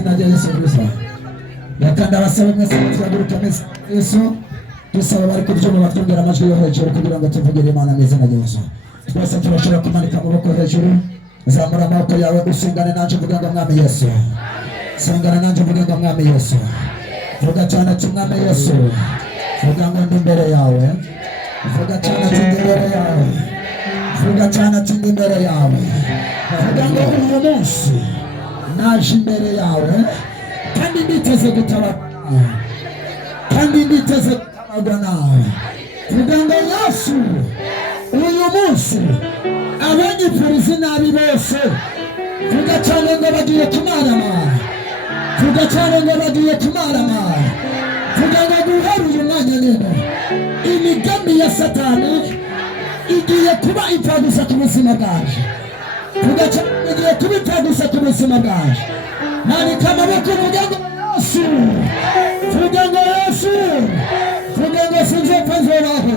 izina rya Yesu Kristo. Yakanda abasaba mwese tugaruka mwese Yesu. Dusaba bari kuryuma batwongera amajwi yo hejuru kugira ngo tuvugire Imana mu izina rya Yesu. Twese turashobora kumanika amaboko hejuru. Zamura amaboko yawe usengane nanje vuga ngo Mwami Yesu. Sengana nanje vuga ngo Mwami Yesu. Vuga cyane ati Mwami Yesu. Vuga ngo ndi imbere yawe. Vuga cyane ati ndi imbere yawe. Vuga cyane ati ndi imbere yawe. Vuga ngo uyu munsi naje imbere yawe kandi nditeze gutabara. Kandi nditeze gutabara nawe. Vuga ngo Yesu uyu munsi abanyifuriza nabi bose. Vuga cyane ngo bagiye kumarama. Vuga cyane ngo bagiye kumarama. Vuga ngo guhera uyu mwanya nyine imigambi ya Satani igiye kuba impfagusa ku buzima bwaje. Vuga cyane igiye kuba impfagusa ku buzima bwaje. Manika amaboko vuga ngo Yesu. Vuga ngo Yesu. Vuga ngo sinzopfa nzobaho.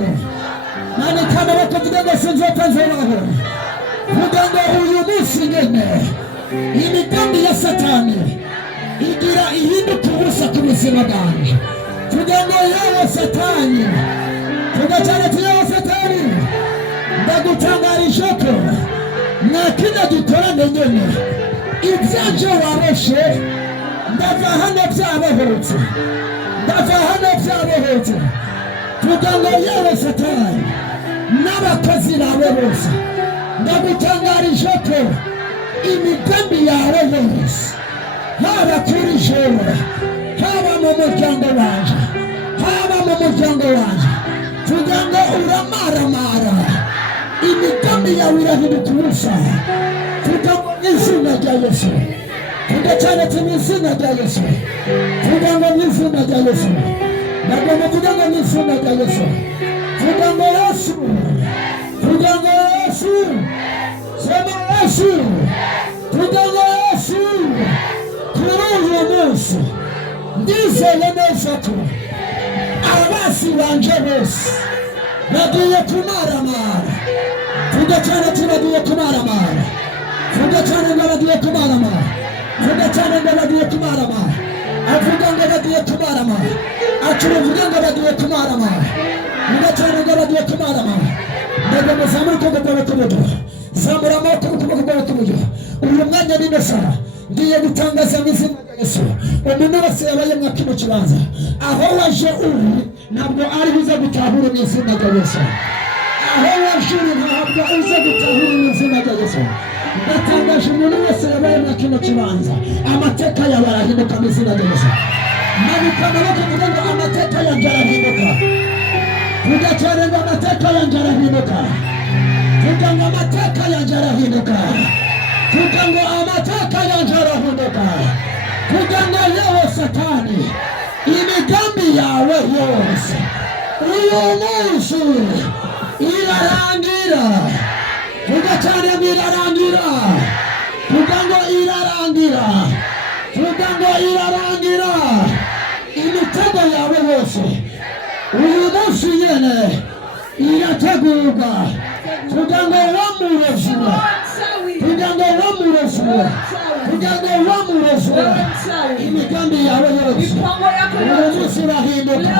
Manika amaboko vuga ngo sinzopfa nzobaho. Vuga ngo uyu munsi nyine imigambi ya Satani igira ihinduka ubusa ku buzima bwaje. Vuga ngo yewe Satani. Vuga cyane ati yewe Satani. Ndagutangarije ko nta kindi gikorane nyine ibyaje waroshe ndava hano byabohotse. Ndava hano byabohotse. Vuga ngo yewe Satani n'abakozi bawe bose ndagutangarije ko imigambi yawe yose haba kuri jewe haba mu muryango wanje haba mu muryango wanje. Vuga ngo uramaramara imigambi yawe irahinduka ubusa. Vuga ngo mu izina rya Yesu. Vuga cyane ati mu izina rya Yesu. Vuga ngo mu izina rya Yesu. Nagomba kuvuga ngo mu izina rya Yesu. Vuga ngo Yesu. Vuga ngo Yesu. Sema Yesu. Vuga ngo Yesu. Kuri uyu munsi ndizeye neza ko abasi banje bose bagiye kumaramara. Vuga cyane ati bagiye kumaramara. Vuga cyane ngo bagiye kumaramara. Vuga cyane ngo bagiye kumaramara. Avuga ngo bagiye kumaramara. Acuruvuga ngo bagiye kumaramara. Vuga cyane ngo bagiye kumaramara. Ndege muzamura ukuboko kwawe kw'iburyo. Zamura amaboko ukuboko kwawe kw'iburyo. Uyu mwanya ni mesara ngiye gutangaza mu izina rya Yesu. Umuntu wese yabaye mwa kino kibanza aho waje uri ntabwo ari buze gutahura mu izina rya Yesu. Aho waje uri ntabwo uze gutahura mu izina rya Yesu. Ndatangaje umuntu wese yabaye mwa kino kibanza amateka yawe arahinduka mu izina rya Yesu. Manika amaboko kugira ngo amateka yanjye arahinduka. Vuga cyane ngo amateka yanjye arahinduka. Vuga ngo amateka yanjye arahinduka. Vuga ngo amateka yanjye arahinduka. Vuga ngo yewe Satani imigambi yawe yose uyu munsi irarangira. Vuga cyane ngo irarangira. Vuga ngo irarangira. Vuga ngo irarangira. Imitego yawe yose uyu munsi nyine irategurwa. Vuga ngo wamurozwa. Vuga ngo wamurozwa. Vuga ngo wamurozwa. Imigambi yawe yose uyu munsi irahinduka.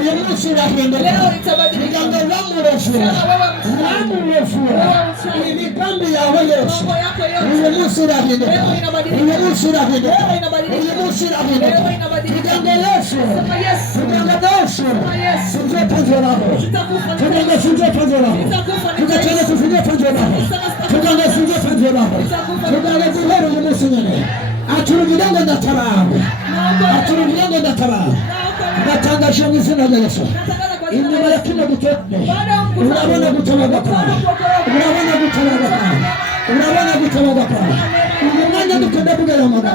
Uyu munsi irahinduka. Vuga ngo wamurozwa. Wamurozwa. Imigambi yawe yose uyu munsi irahinduka. Uyu munsi irahinduka. Uyu munsi irahinduka. Vuga ngo Yesu. Vuga ngo Yesu. Sinzopfa nzobaho. Vuga ngo sinzopfa nzobaho. Vuga cyane ko sinzopfa nzobaho. Vuga ngo sinzopfa nzobaho. Vuga ngo guhera uyu munsi nyine aturubira ngo ndatabawe. Aturubira ngo ndatabawe. Ndatangaje mu izina rya Yesu. Inyuma ya kino gitondo urabona gutabaga kwawe. Urabona gutabaga kwawe. Urabona gutabaga kwawe. Uyu mwanya dukunda kugaramana.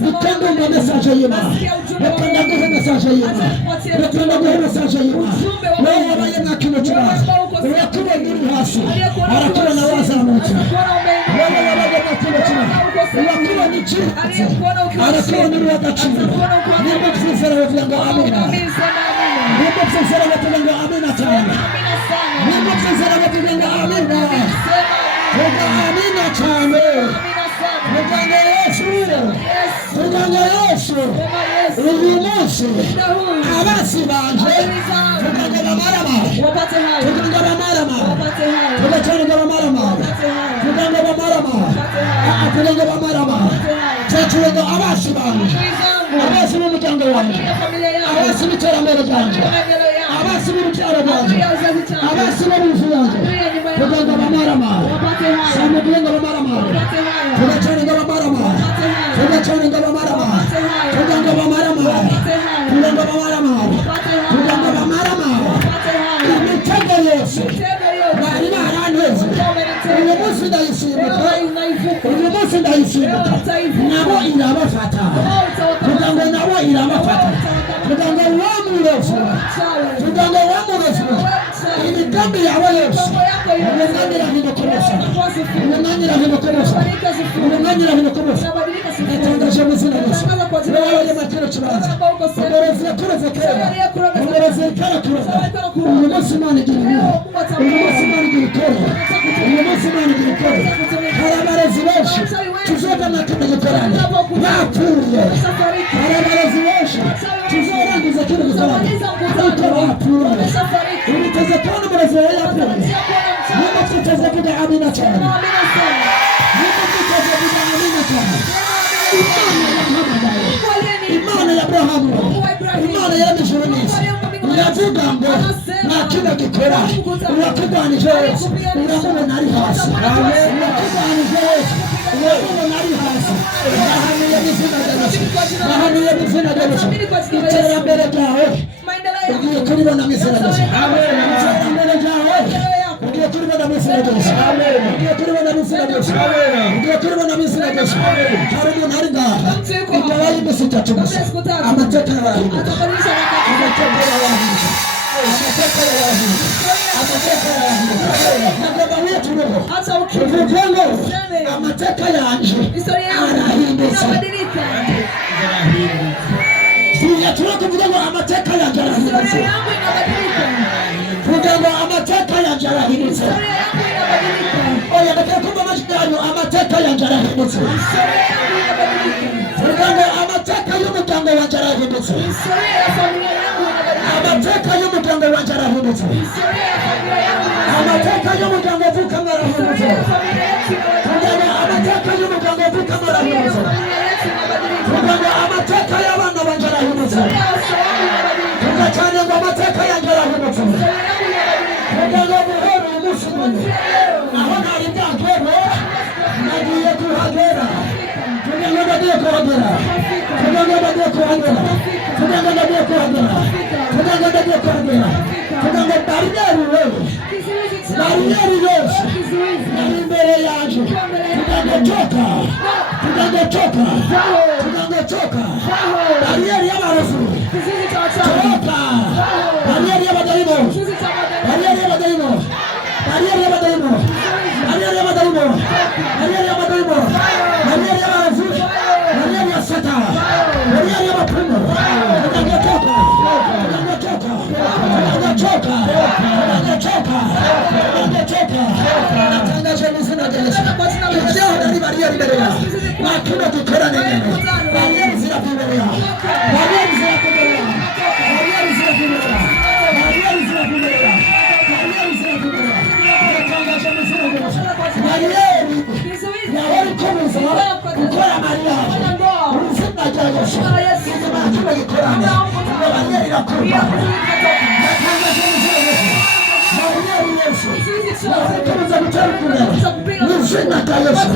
Dukunda umva mesaje y'Imana. Dukunda guha mesaje y'Imana. Dukunda guha mesaje y'Imana. Wowe wabaye mwa kino kibazo urakubona uri hasi arakubona wazamutse. Wowe wabaye mwa kino kibazo urakubona icitse arakubona uri w'agaciro. Nimba twizera bavuga ngo amina. Nimba twizera bavuga ngo amina cyane. Nimba twizera bavuga ngo amina. Vuga amina cyane. muganga Yesu, muganga Yesu, uyu munsi abasi banje muganga bamarama, muganga bamarama, muganga bamarama, muganga bamarama, muganga bamarama, cyacurenga abasi banje, abasi b'umuryango wanjye, abasi b'iterambere ryanjye, abasi b'urubyaro rwanjye, abasi b'ubuvuzi yanjye, muganga bamarama, muganga bamarama, tugacurenga bamarama, tugacurenga bamarama, muganga bamarama, muganga bamarama, muganga bamarama, imitego yose bari baranteze, uyu munsi ndayishimuka, uyu munsi ndayishimuka, nabo irabafata, muganga nabo irabafata, muganga wamurofu, muganga wamurofu, imigambi yawe yose umunanira himukomesha, umunanira himukomesha, umunanira himukomesha, natangaje muzina Yesu, nabaye matero kibanza, umurezi yakureze kera, umurezi kera kureza, uyu munsi Imana igira ibintu, uyu munsi Imana igira ikora, uyu munsi Imana igira ikora, hari abarezi benshi tuzogana kino gikorane bapfuye, hari abarezi benshi tuzorangiza kino gikorane ariko bapfuye, uriteze kubona umurezi wawe yapfuye, niba tuteze kuvuga amina cyane, niba tuteze kuvuga amina cyane, Imana ya Abrahamu, Imana ya ijuru n'isi iravuga ngo nta kino gikora, urakugwanije wese uramubona ari hasi, urakugwanije wese uramubona ari hasi, ndahanuye n'izina ry'Yesu, ndahanuye n'izina ry'Yesu, iterambere ryawe ugiye kuribona mu izina ry'Yesu, iterambere ryawe ugiye kuribona mu izina ry'Yesu, ugiye kuribona mu izina ry'Yesu, ugiye kuribona mu izina ry'Yesu. Hari umuntu ari ngaha inyuma y'iminsi itatu gusa amateka yabahinduka, amateka yabahinduka, amateka yabahinduka, amateka yabahinduka, nagomba witureho uvuge ngo amateka yanje arahindutse, siyatura kuvuga ngo amateka yanje arahindutse, vuga ngo amateka yanje arahindutse, oya ndakeka kumva amajwi yanyu, amateka yanje arahindutse, vuga ngo amateka y'umuryango wanje arahindutse, amateka y'umuryango wanje arahindutse, amateka y'umuryango avukamo arahindutse, vuga ngo amateka y'umuryango avukamo arahindutse, vuga ngo amateka y'abana banje arahindutse, vuga cyane ngo amateka yanjye arahindutse, vuga ngo buhoro umunsi umwe aho nari ndagera nagiye kuhagera, vuga ngo nagiye kuhagera, vuga ngo nagiye kuhagera, vuga ngo nagiye kuhagera, vuga ngo nagiye kuhagera, vuga ngo bariyeri wewe, bariyeri yose nari imbere yaje, vuga ngo toka, vuga ngo toka, vuga ngo toka, bariyeri y'abarozi toka, bariyeri y'abadayimoni, bariyeri y'abadayimoni, bariyeri y'abadayimoni, bariyeri y'abadayimoni, bariyeri y'abadayimoni, bariyeri y'abarozi, bariyeri ya Satani, bariyeri y'abapfumu, vuga ngo toka, vuga ngo toka, vuga ngo toka, vuga ngo toka, vuga ngo toka, natangaje mu izina rya Yesu, ibyaha nari bariyeri imbere yawe, nakino dukorane nene, bariyeri zirakubereye, bariyeri zirakubereye, bariyeri zirakubereye, bariyeri zirakubereye, bariyeri zirakubereye, natangaje mu izina rya Yesu, bariyeri yahora ikomeza gukora amarira mu izina rya Yesu, inyuma ya kino gikorane, ngo bariyeri irakurwa, natangaje mu izina rya Yesu, bariyeri Yesu nazikomeza gutera kure mu izina rya Yesu,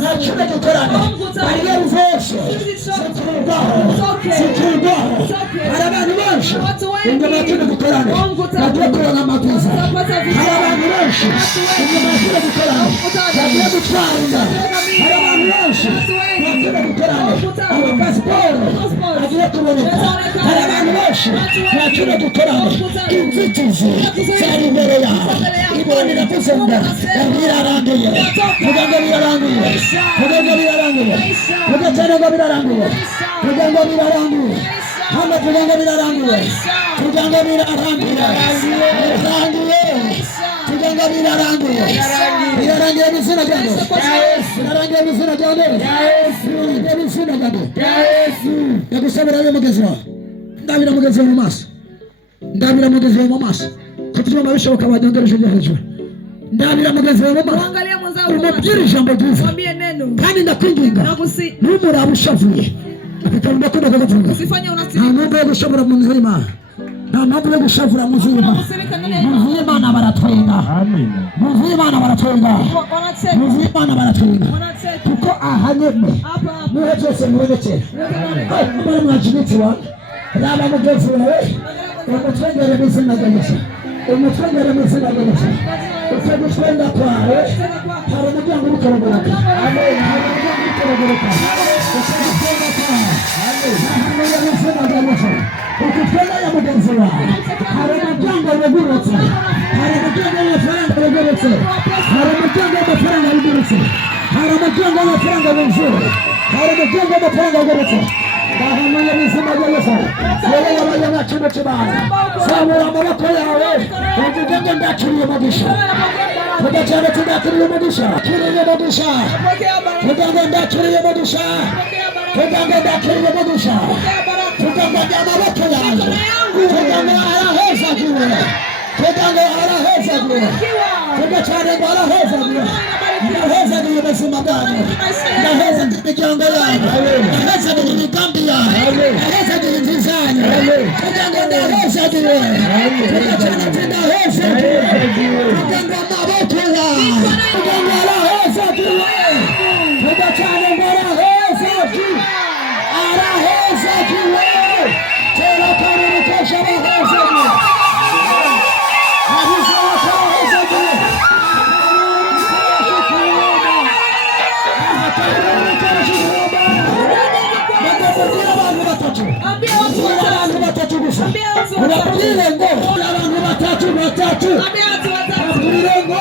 nta kino gikorane, bariyeri zose zikurwaho, zikurwaho, hari abantu benshi inyuma ya kino gikorane bagiye kubona amabwiriza, hari abantu benshi inyuma ya kino gikorane bagiye gutwara inda, hari abantu benshi ya kino gikorane amapasiporo agiye kuboneka, hari abantu benshi ya kino gikorane inzitizi zari imbere yawe, Imana iravuze ngo birarangiye, vuga ngo birarangiye, vuga ngo birarangiye, vuga cyane ngo birarangiye, vuga ngo birarangiye, hano vuga ngo birarangiye, vuga ngo birarangiye, birarangiye, vuga Senga birarangiye. Birarangiye mu izina rya Yesu. Birarangiye mu izina rya Yesu. Birarangiye mu izina rya Yesu. Yagusabira abe mugezi wawe. Ndabira mugezi wawe mu maso. Ndabira mugezi wawe mu maso. Kutuba bishoboka badongereje hejuru. Ndabira mugezi wawe mu maso. Umubwire ijambo ryiza. Kandi ndakwinginga. Numuraba ushavuye. Akakamba ko ndagavuga. Nta mpamvu yo gushobora mu nzu y'Imana. Nta mpamvu yo gushavura mu nzu y'Imana. Mu nzu y'Imana baratwenga. Mu nzu y'Imana baratwenga. Mu nzu y'Imana baratwenga. Kuko ahanyemwe niho byose mubonekera. Amara mwajibitse wa raba mugezi wawe. Umutwengere mu izina rya Yesu. Umutwengere mu izina rya Yesu. Ukagutwenga kwawe hari umuryango ukorogoroka. Amen. Hari umuryango ukorogoroka. Ukagutwenga kwawe. Amen. Mu izina rya Yesu. Ukutwenga ya mugenzi wawe. Hari umuryango wegurutse. Hari umuryango w'amafaranga wegurutse. Hari umuryango w'amafaranga wegurutse. Hari umuryango w'amafaranga w'injuru. Hari umuryango w'amafaranga wegurutse. Bahamuye mu izina rya Yesu. Wowe wabaye nk'akintu cy'Imana. Zamura amaboko yawe. Uvuge ngo ndakiriye umugisha. Vuga cyane ndakiriye umugisha. Kiriye umugisha. Vuga ngo ndakiriye umugisha. Vuga ngo ndakiriye umugisha. Vuga ngo amaboko yawe. Vuga ngo arahezagiwe. Vuga ngo arahezagiwe. Vuga cyane ngo arahezagiwe. Ndahezagiye ubuzima bwanyu. Ndahezagiye imiryango yanyu. Ndahezagiye imigambi yanyu. Ndahezagiye inzu zanyu. Vuga ngo ndahezagiye. Vuga cyane ngo ndahezagiye. Vuga ngo amaboko yawe. Vuga ngo arahezagiwe. Vuga cyane ngo arahezagiwe. Arahezagiwe. Tera kanuni kesha arahezagiwe. Unabwire ngo abantu batatu unabwire ngo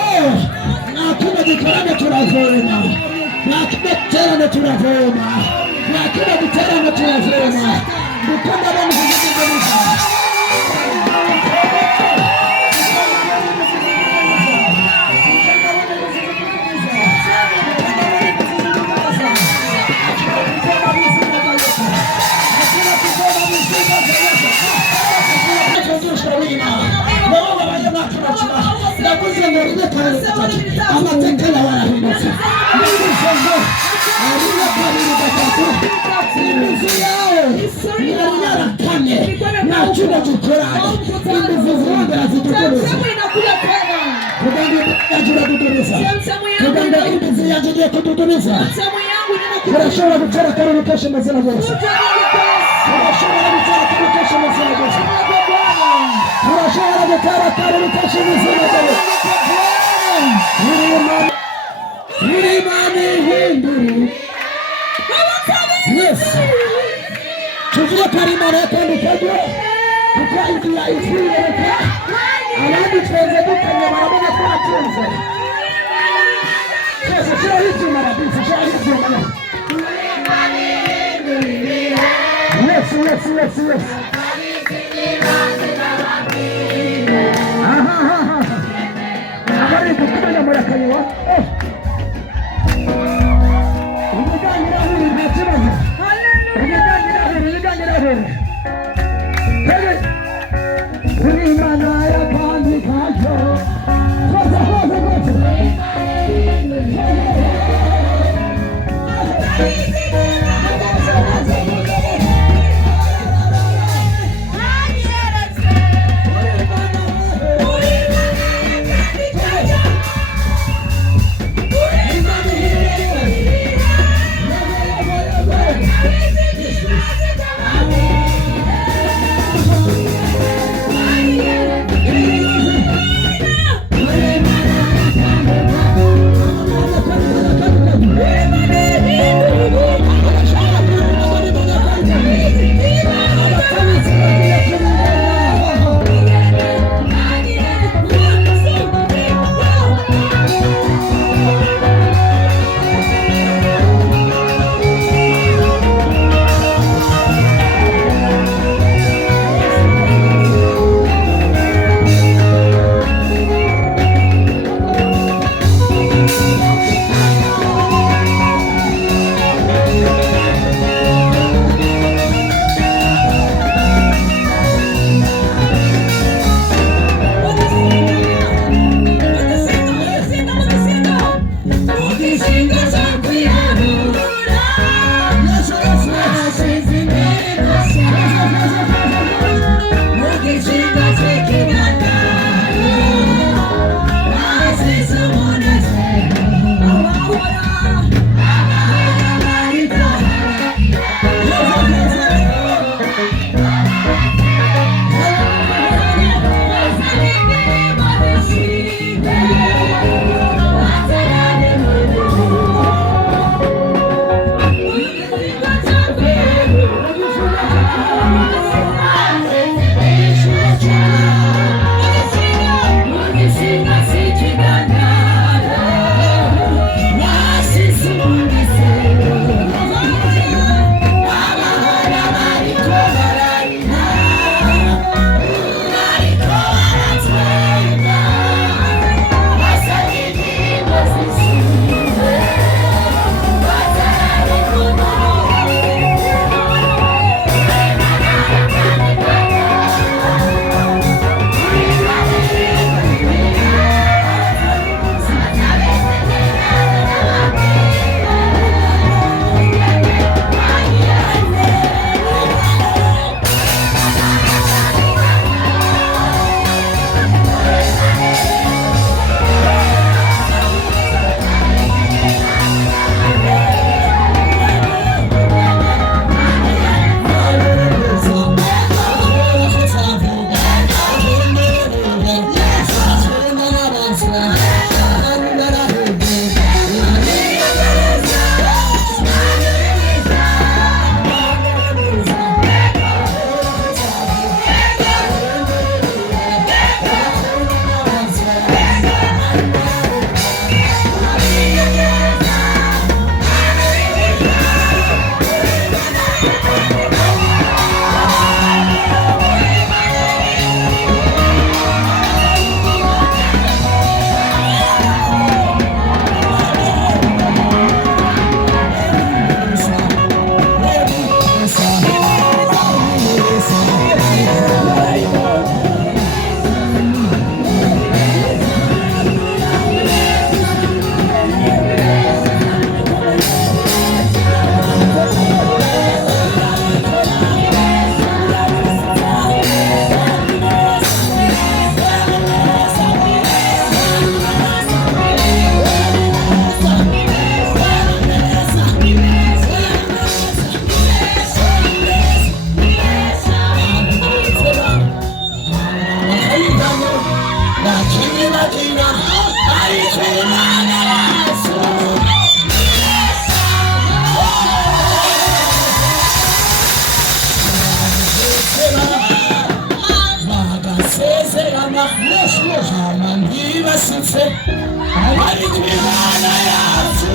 nakuna giterane turavoma nakuna giterane turavoma nakuna giterane turavoma mukunda abantu kugeza amateka yawarahindutse ariyo kabiri gatatu imizi yawe yari yarakane nta kintu gikoranye imizi zirongera zidukoresha kugira yagira kududubiza kugira imizi yagiye kududubiza urashobora gukora akarere kesha amazina yose urashobora gukora akarere kesha amazina yose urashobora gukora akarere kesha amazina yose Urimani hinduri. Yes. Tuvuye karimana kandi kajwe. Kuko inzira ifireka. Abandi tweze dukanye barabona ko atunze. Yes, sio hicho marabisi, sio hicho mara. Yes. Habari kukubanya murakanywa. Imana ntibasutse ariko Imana yacu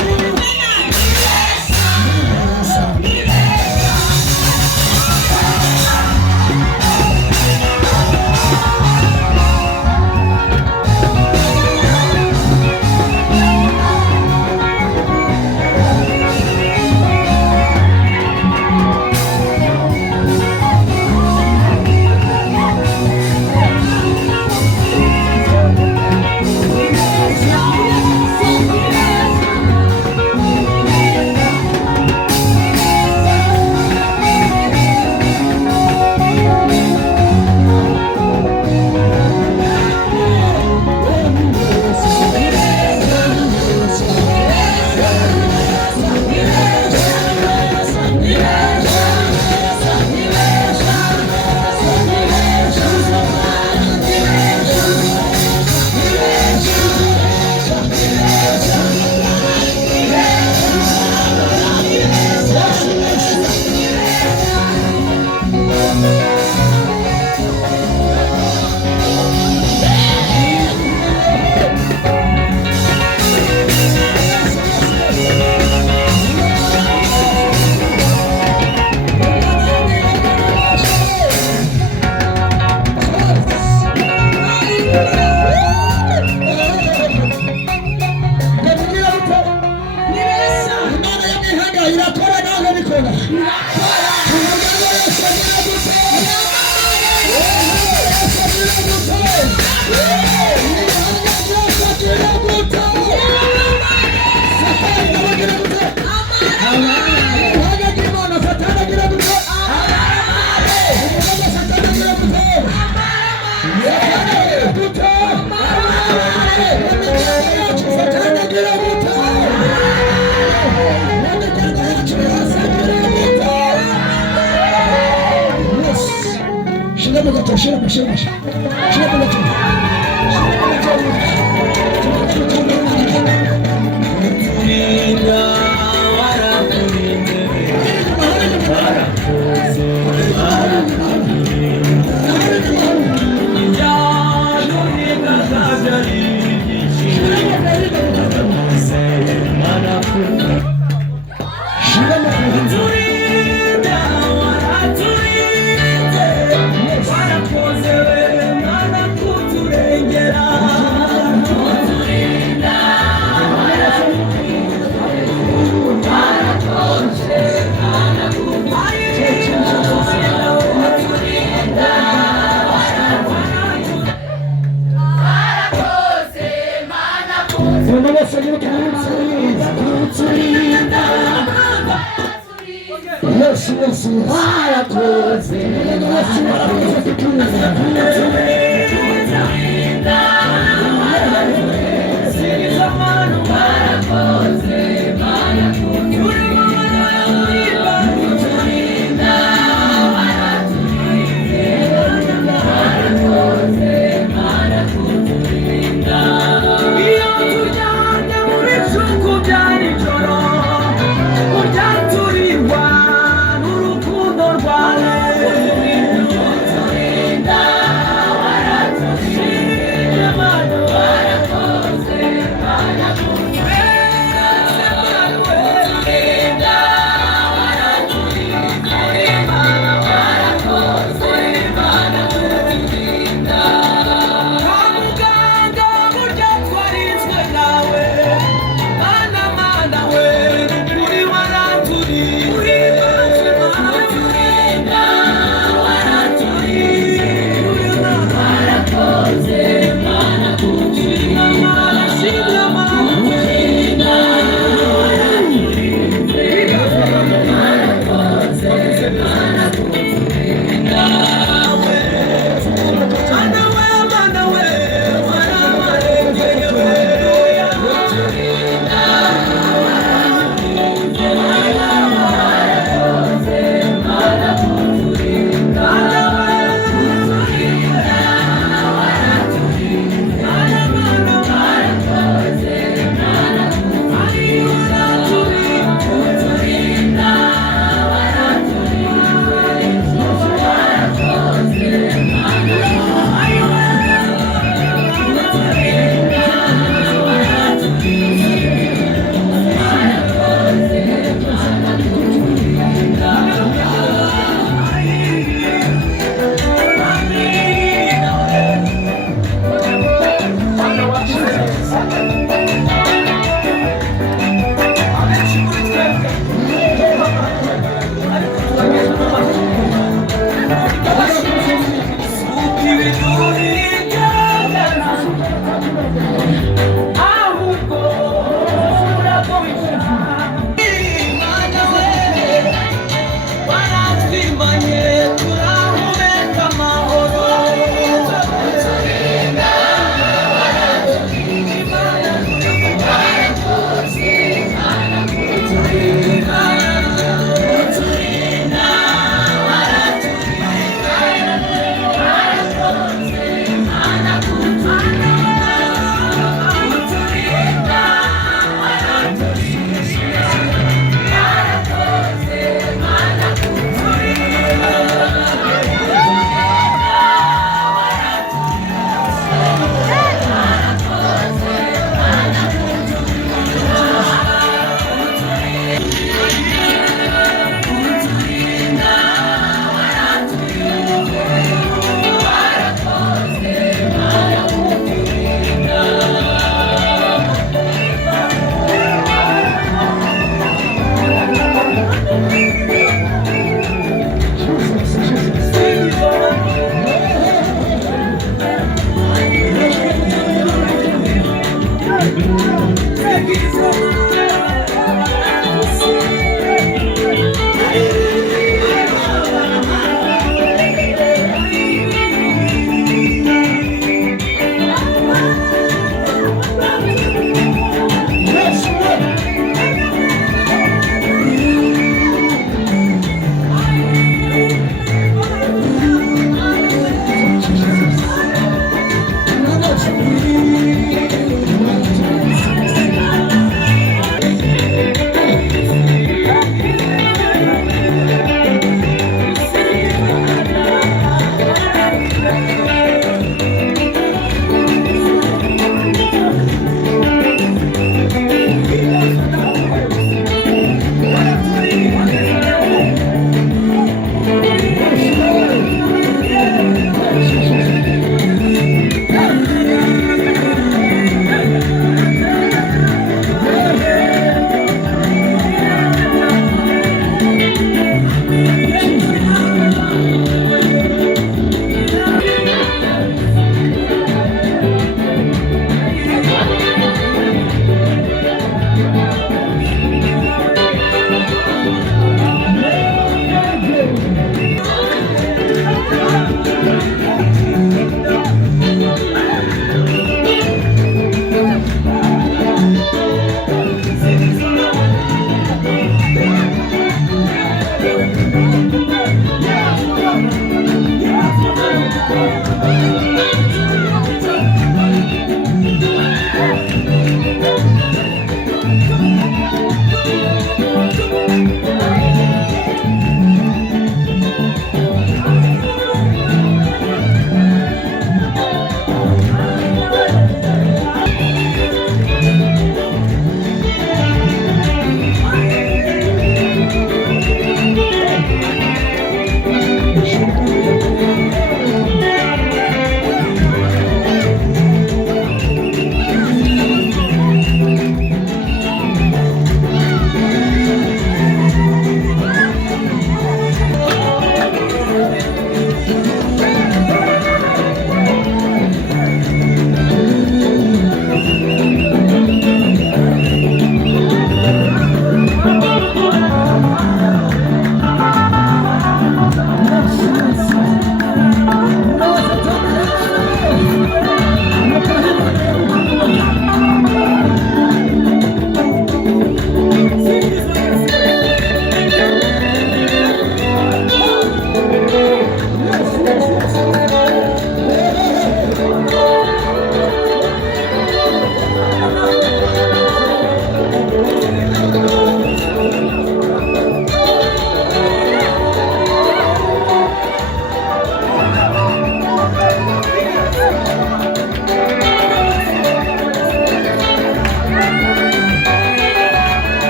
Yes, yes, yes.